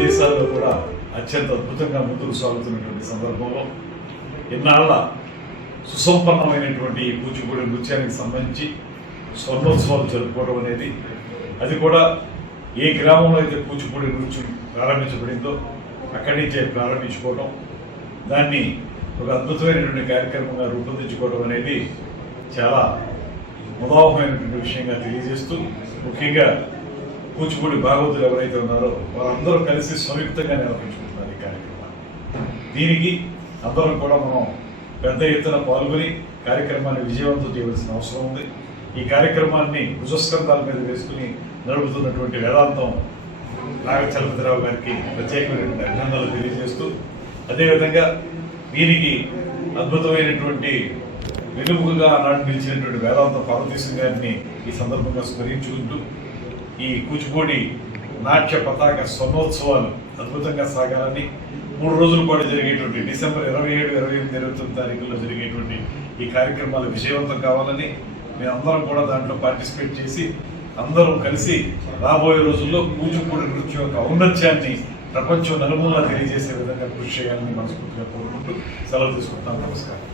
దేశాల్లో కూడా అత్యంత అద్భుతంగా ముందుకు సాగుతున్నటువంటి సందర్భంలో ఇన్నాళ్ల సుసంపన్నమైనటువంటి కూచిపూడి నృత్యానికి సంబంధించి స్వర్ణోత్సవాలు జరుపుకోవడం అనేది, అది కూడా ఏ గ్రామంలో అయితే కూచిపూడి నృత్యం ప్రారంభించబడిందో అక్కడి నుంచే ప్రారంభించుకోవడం, దాన్ని ఒక అద్భుతమైనటువంటి కార్యక్రమంగా రూపొందించుకోవడం అనేది చాలా ముదావహమైనటువంటి విషయంగా తెలియజేస్తూ, ముఖ్యంగా కూచిపూడి భాగవతులు ఎవరైతే ఉన్నారో వారందరూ కలిసి సంయుక్తంగా నిర్వహించుకుంటున్నారు ఈ కార్యక్రమాన్ని. దీనికి అందరం కూడా మనం పెద్ద ఎత్తున పాల్గొని కార్యక్రమాన్ని విజయవంతం చేయవలసిన అవసరం ఉంది. ఈ కార్యక్రమాన్ని భుజస్కంధాల మీద వేసుకుని నడుపుతున్నటువంటి వేదాంతం నాగచలపతిరావు గారికి ప్రత్యేకమైనటువంటి అభినందనలు తెలియజేస్తూ, అదేవిధంగా దీనికి అద్భుతమైనటువంటి వెలుగుగా ఆనాడు నిలిచినటువంటి వేదాంతం పార్వతీశం గారిని ఈ సందర్భంగా స్మరించుకుంటూ, ఈ కూచిపూడి నాట్య పతాక స్వర్ణోత్సవాలు అద్భుతంగా సాగాలని, 3 రోజుల పాటు జరిగేటువంటి డిసెంబర్ 27, 28, 29 తారీఖుల్లో జరిగేటువంటి ఈ కార్యక్రమాలు విజయవంతం కావాలని మేమందరం కూడా దాంట్లో పార్టిసిపేట్ చేసి అందరం కలిసి రాబోయే రోజుల్లో కూచిపూడి నృత్యం యొక్క ఔన్నత్యాన్ని ప్రపంచం నలుమూలలా తెలియజేసే విధంగా కృషి చేయాలని మనస్ఫూర్తిగా కోరుకుంటూ సెలవు తీసుకుంటాం. నమస్కారం.